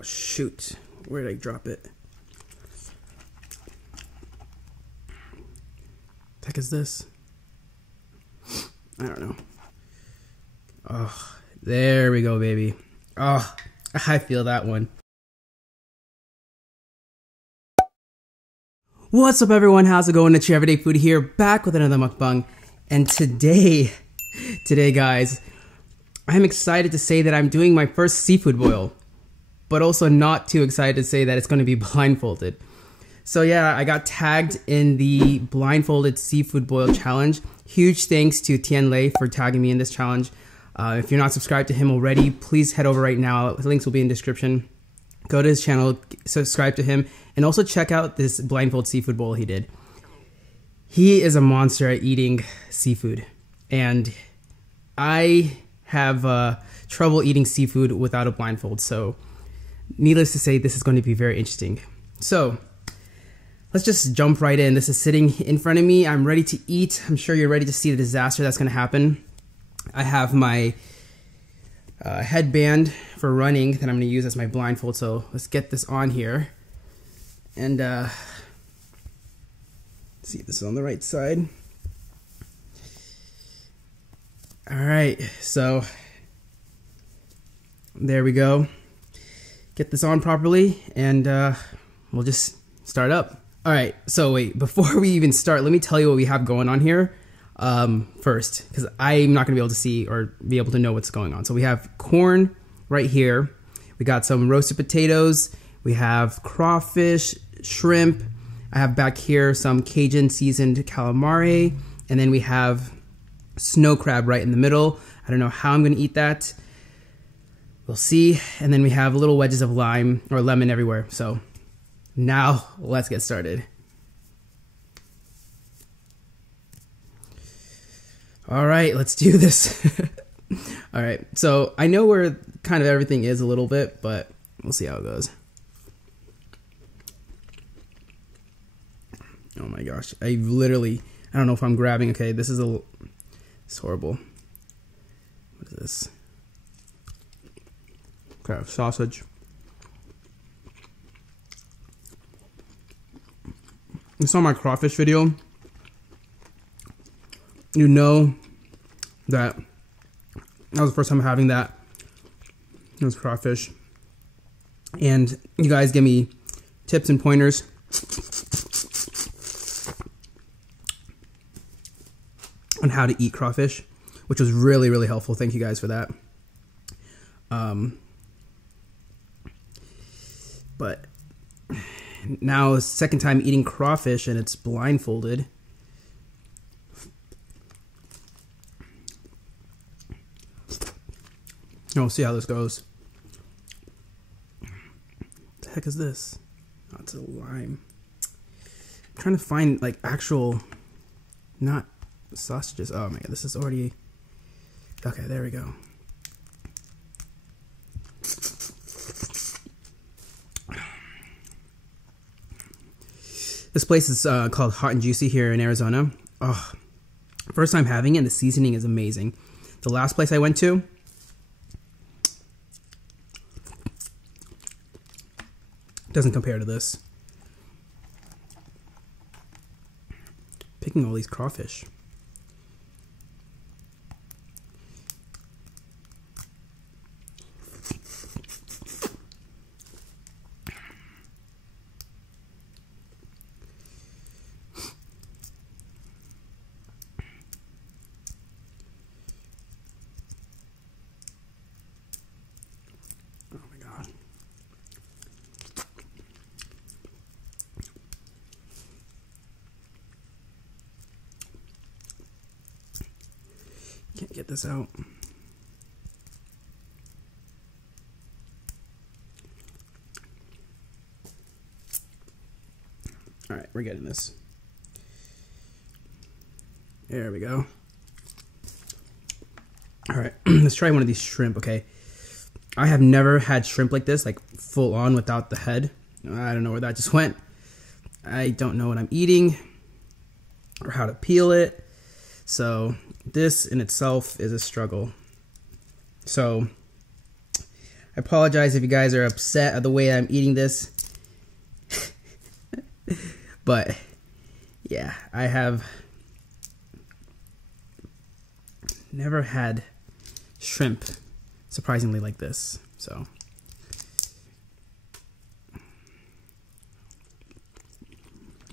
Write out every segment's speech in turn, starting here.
Oh shoot, where did I drop it? The heck is this? I don't know. Oh, there we go, baby. Oh, I feel that one. What's up, everyone? How's it going? It's your everyday foodie here, back with another mukbang. And today, guys, I'm excited to say that I'm doing my first seafood boil, but also not too excited to say that it's going to be blindfolded. So yeah, I got tagged in the blindfolded seafood boil challenge. Huge thanks to Thien for tagging me in this challenge. If you're not subscribed to him already, please head over right now. The links will be in the description. Go to his channel, subscribe to him, and also check out this blindfold seafood bowl he did. He is a monster at eating seafood, and I have trouble eating seafood without a blindfold, so needless to say, this is going to be very interesting. So let's just jump right in. This is sitting in front of me. I'm ready to eat. I'm sure you're ready to see the disaster that's going to happen. I have my headband for running that I'm going to use as my blindfold, so let's get this on here. And see if this is on the right side. All right, so there we go. Get this on properly, and we'll just start up. All right, so wait, before we even start, let me tell you what we have going on here first, because I'm not going to be able to see or be able to know what's going on. So we have corn right here. We got some roasted potatoes. We have crawfish, shrimp. I have back here some Cajun seasoned calamari. And then we have snow crab right in the middle. I don't know how I'm going to eat that. We'll see. And then we have little wedges of lime or lemon everywhere. So now let's get started. All right, let's do this. All right, so I know where kind of everything is a little bit, but we'll see how it goes. Oh my gosh, I don't know if I'm grabbing. Okay, this is it's horrible. What is this? Okay, sausage. You saw my crawfish video. You know that was the first time having that. It was crawfish. And you guys give me tips and pointers on how to eat crawfish, which was really, really helpful. Thank you guys for that. But now it's the second time eating crawfish and it's blindfolded. We'll see how this goes. What the heck is this? Oh, it's a lime. I'm trying to find like actual, not sausages. Oh my god, this is already. Okay, there we go. This place is called Hot and Juicy here in Arizona. Oh, first time having it, and the seasoning is amazing. The last place I went to, doesn't compare to this. Picking all these crawfish. Can't get this out. All right, we're getting this. There we go. All right, let's try one of these shrimp, okay? I have never had shrimp like this, like full on without the head. I don't know where that just went. I don't know what I'm eating or how to peel it. So this in itself is a struggle. So I apologize if you guys are upset at the way I'm eating this. But yeah, I have never had shrimp surprisingly like this. So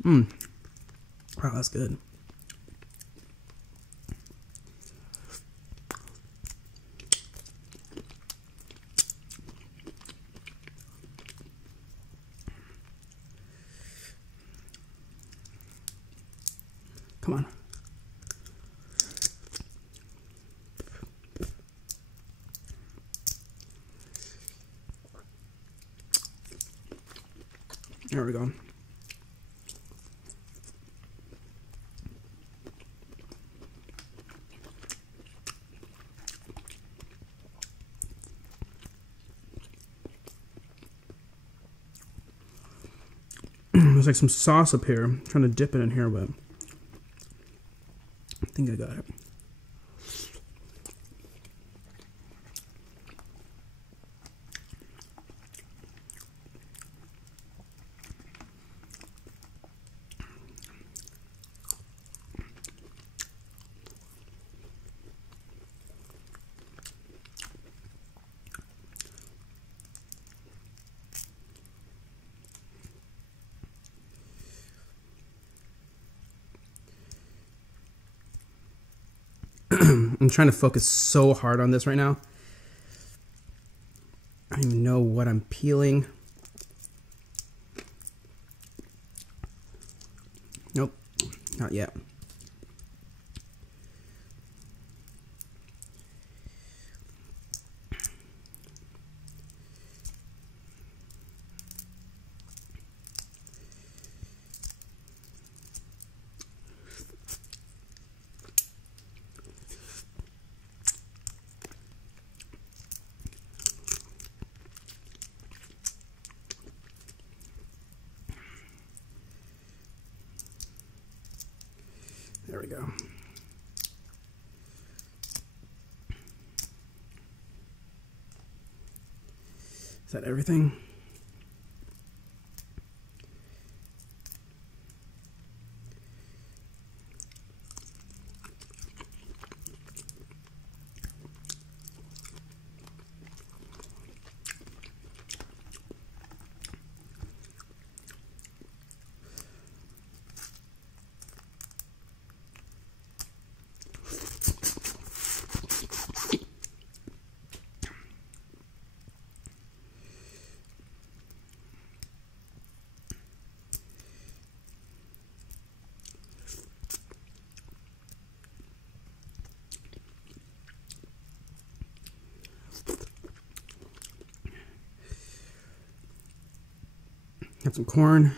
wow, that's good. Come on. There we go. There's like some sauce up here. I'm trying to dip it in here, but I think I got it. I'm trying to focus so hard on this right now. I don't even know what I'm peeling. Nope, not yet. There we go. Is that everything? Have some corn.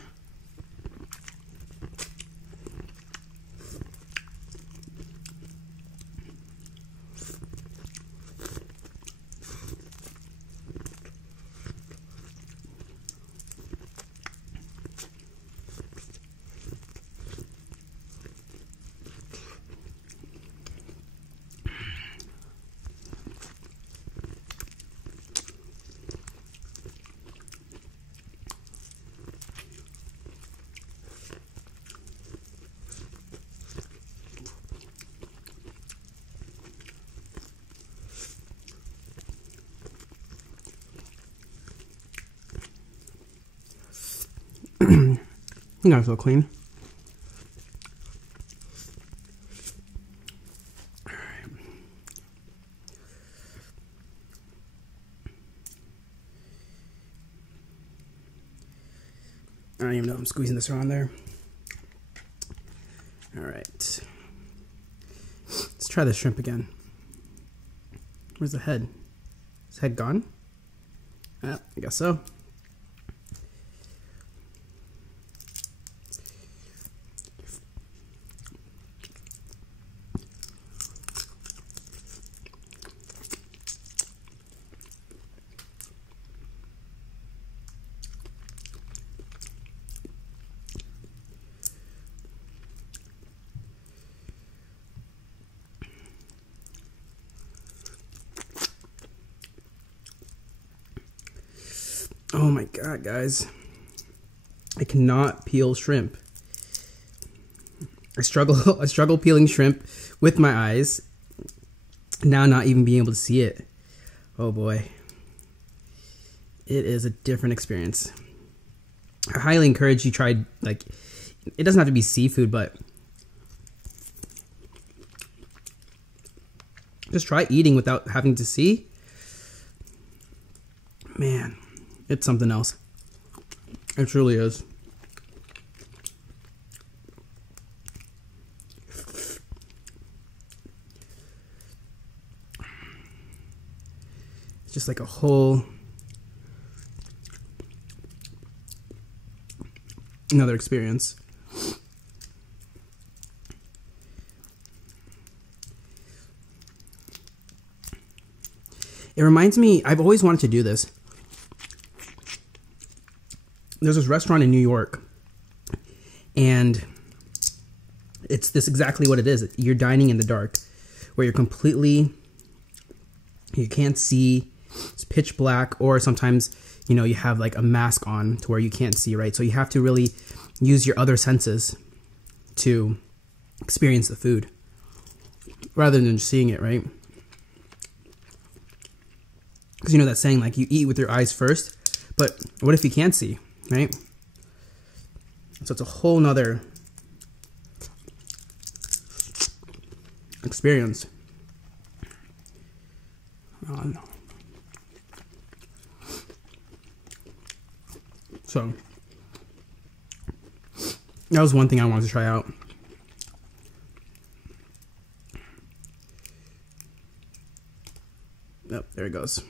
I think I feel clean. All right. I don't even know if I'm squeezing this around there. All right. Let's try the shrimp again. Where's the head? Is the head gone? I guess so. Oh my god, guys. I cannot peel shrimp. I struggle peeling shrimp with my eyes. Now not even being able to see it. Oh boy. It is a different experience. I highly encourage you try, like, it doesn't have to be seafood, but just try eating without having to see. Man, it's something else. It truly is. It's just like a whole another experience. It reminds me, I've always wanted to do this. There's this restaurant in New York, and it's this exactly what it is. You're dining in the dark, where you're completely, you can't see, it's pitch black, or sometimes, you know, you have like a mask on to where you can't see, right? So you have to really use your other senses to experience the food, rather than just seeing it, right? Because you know that saying, like, you eat with your eyes first, but what if you can't see, right? So it's a whole nother experience. So that was one thing I wanted to try out. Yep, there it goes.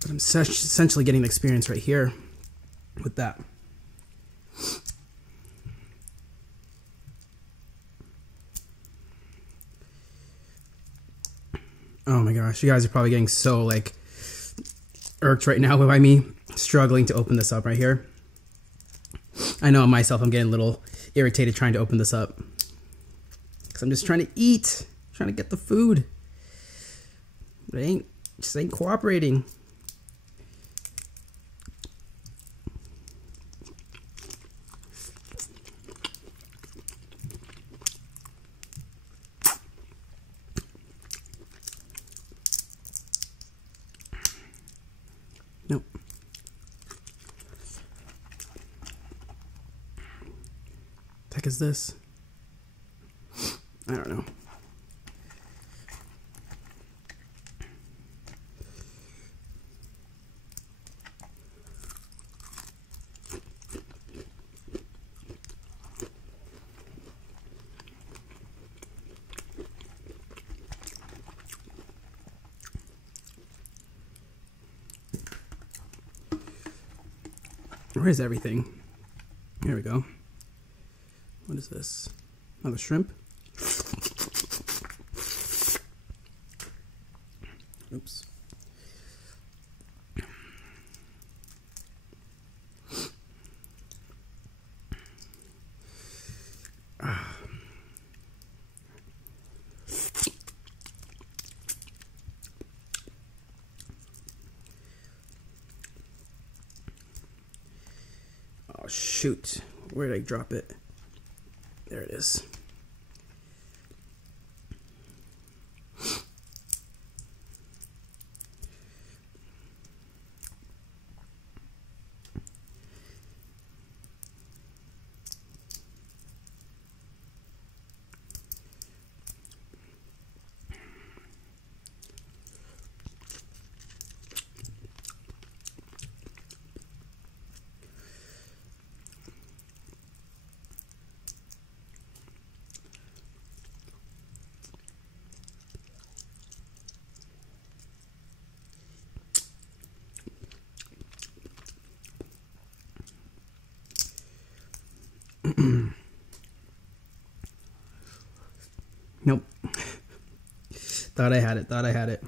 But I'm essentially getting the experience right here with that. Oh my gosh, you guys are probably getting so like irked right now by me struggling to open this up right here. I know myself, I'm getting a little irritated trying to open this up because I'm just trying to eat, trying to get the food. But it just ain't cooperating. Nope. The heck is this? I don't know. Where is everything? Here we go. What is this? Another shrimp? Oops. Oh, shoot. Where did I drop it? There it is. Nope. Thought I had it. Thought I had it.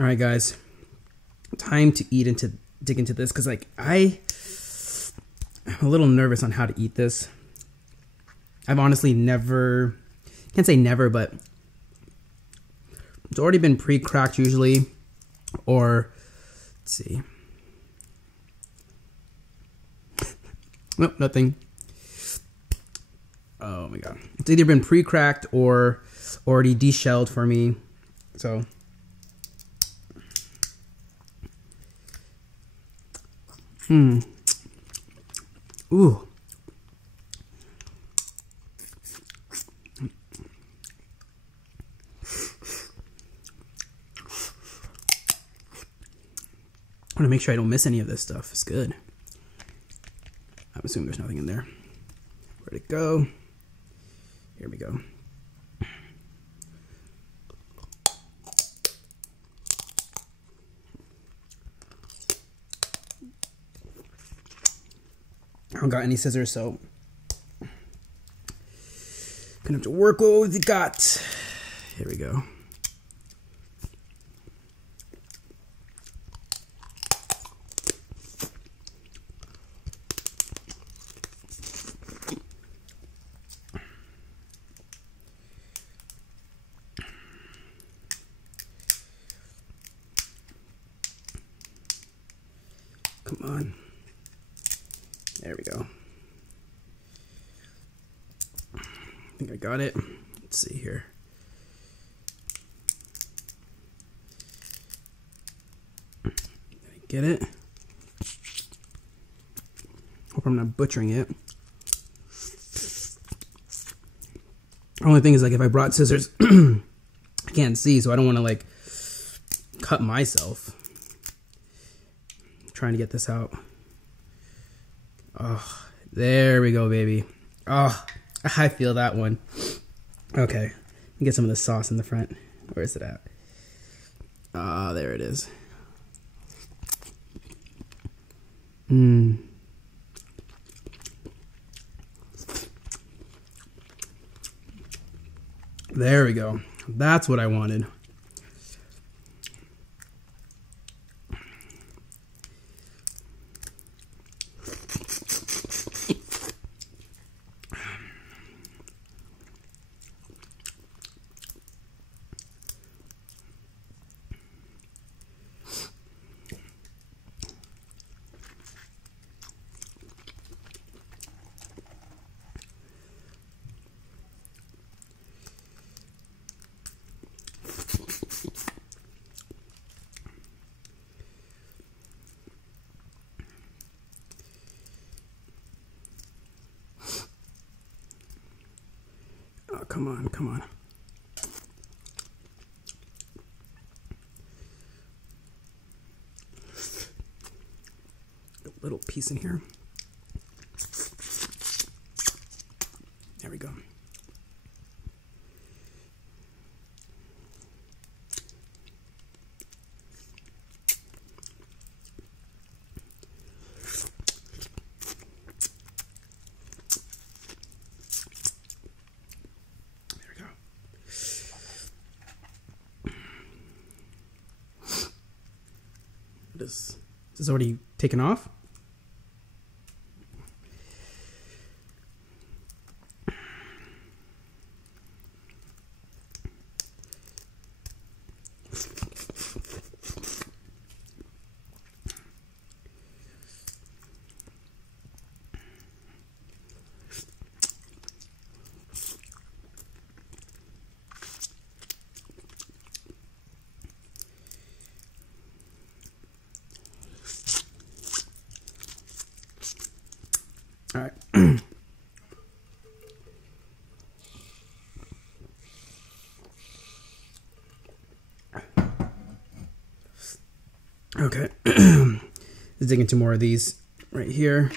All right, guys, time to dig into this, because like I'm a little nervous on how to eat this. I've honestly never, can't say never, but it's already been pre-cracked usually, or let's see. Nope, nothing. Oh my god. It's either been pre-cracked or already deshelled for me. So Ooh. I want to make sure I don't miss any of this stuff. It's good. I'm assuming there's nothing in there. Where'd it go? Here we go. I don't got any scissors, so gonna have to work with what we got. Here we go. Come on. There we go. I think I got it. Let's see here. Did I get it? Hope I'm not butchering it. The only thing is, like, if I brought scissors, I can't see, so I don't want to, like, cut myself. Trying to get this out. Oh, there we go, baby. Oh, I feel that one. Okay, get some of the sauce in the front. Where is it at? Ah, there it is. There we go. That's what I wanted. Oh, come on, come on. A little piece in here. There we go. Is this already taken off? All right. Okay. Let's dig into more of these right here.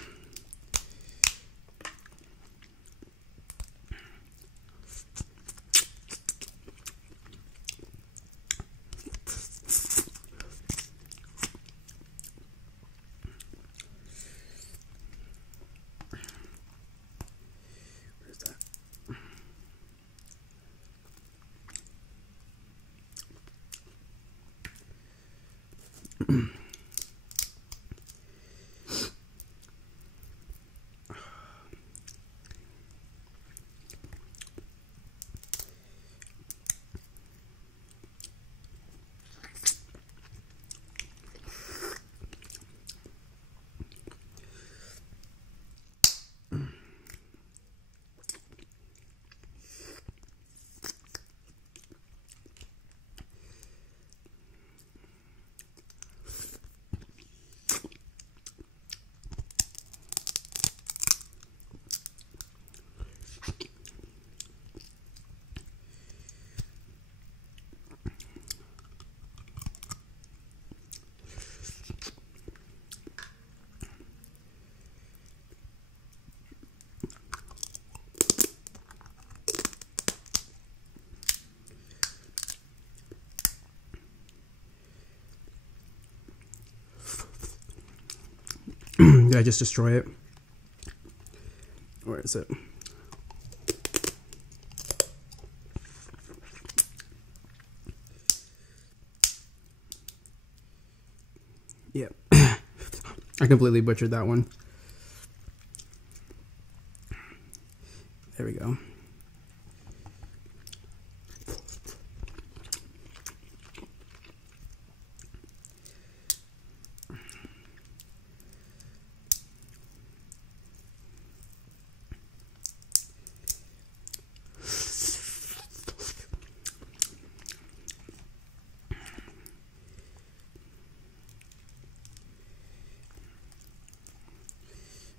Did I just destroy it? Where is it? Yep. I completely butchered that one. There we go.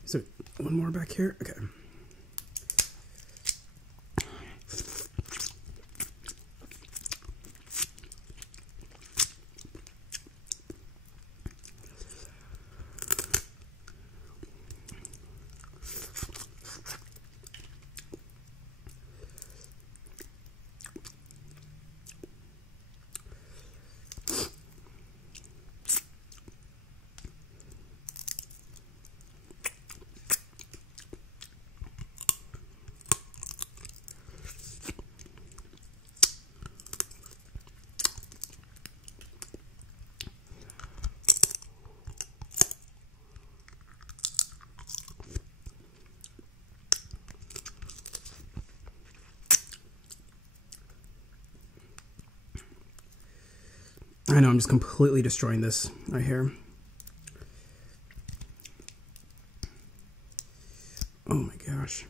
Is there one more back here? Okay. I know, I'm just completely destroying this right here. Oh my gosh.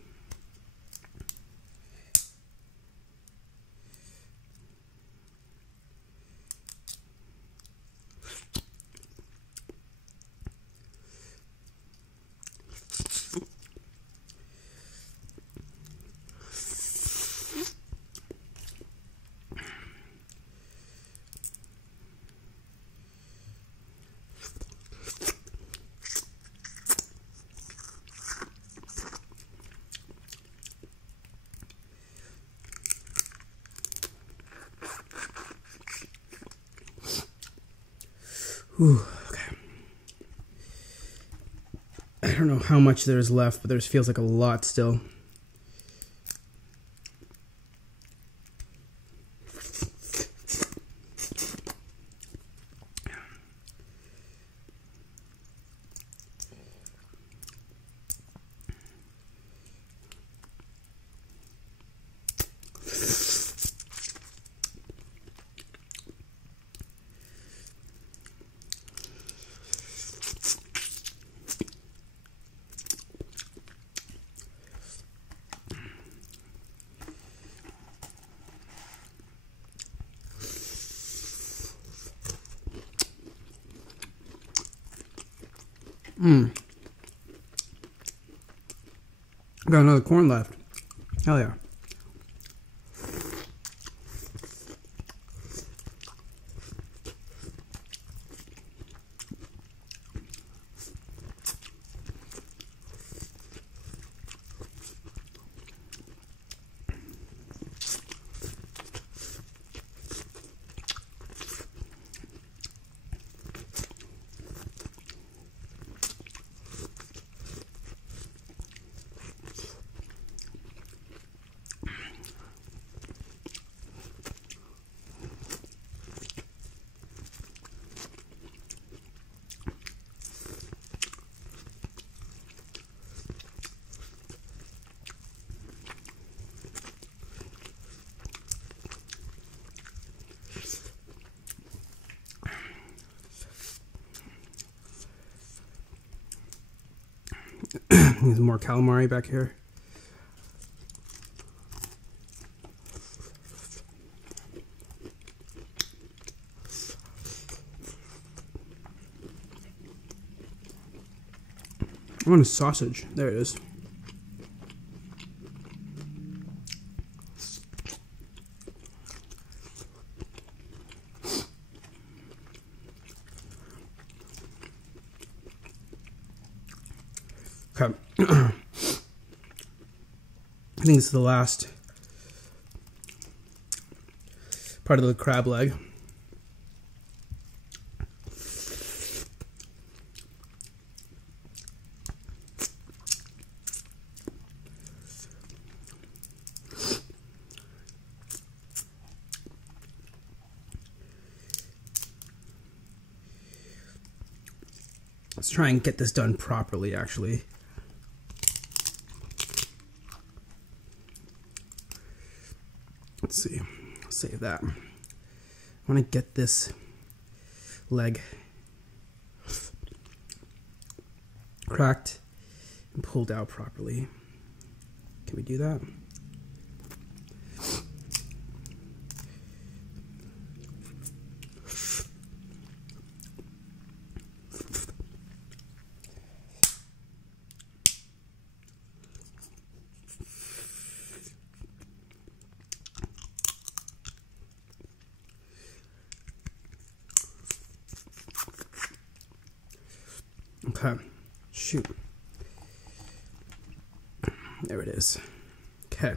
Whew, okay. I don't know how much there's left, but there feels like a lot still. Got another corn left. Hell yeah. There's more calamari back here. I want a sausage. There it is. Okay. I think this is the last part of the crab leg. Let's try and get this done properly, actually. Let's see. I'll save that. I want to get this leg cracked and pulled out properly. Can we do that? Okay, shoot. There it is. Okay. All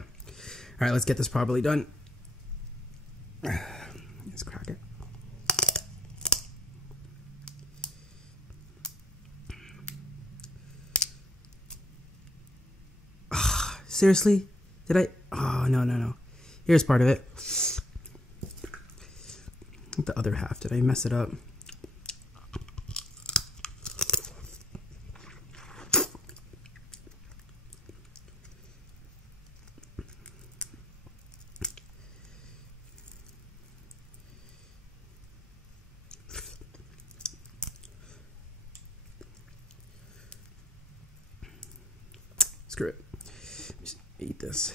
right, let's get this properly done. Let's crack it. Oh, seriously? Did I? Oh, no. Here's part of it. The other half. Did I mess it up? Screw it. Just eat this.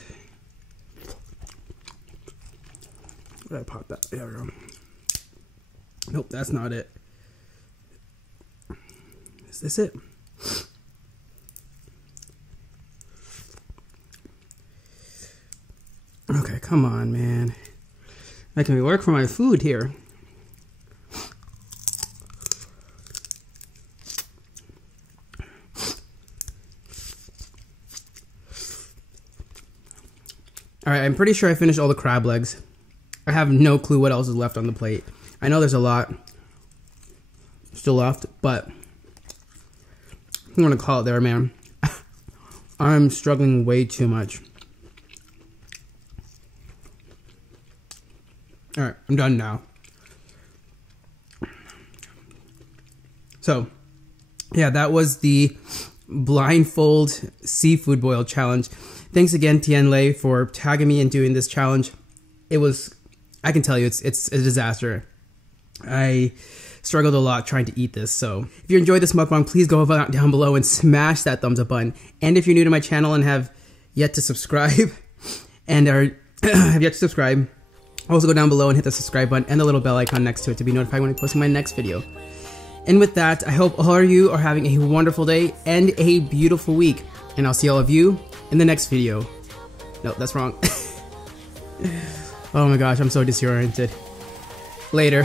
Where did I pop that? There we go. Nope, that's not it. Is this it? Okay, come on, man. Making me work for my food here. Alright, I'm pretty sure I finished all the crab legs. I have no clue what else is left on the plate. I know there's a lot still left, but I'm gonna call it there, man. I'm struggling way too much. Alright, I'm done now. So, yeah, that was the Blindfold Seafood Boil Challenge. Thanks again, Thien for tagging me and doing this challenge. It was, I can tell you, it's a disaster. I struggled a lot trying to eat this. So if you enjoyed this mukbang, please go down below and smash that thumbs up button. And if you're new to my channel and have yet to subscribe, also go down below and hit the subscribe button and the little bell icon next to it to be notified when I post my next video. And with that, I hope all of you are having a wonderful day and a beautiful week. And I'll see all of you in the next video. No, that's wrong. Oh my gosh, I'm so disoriented. Later.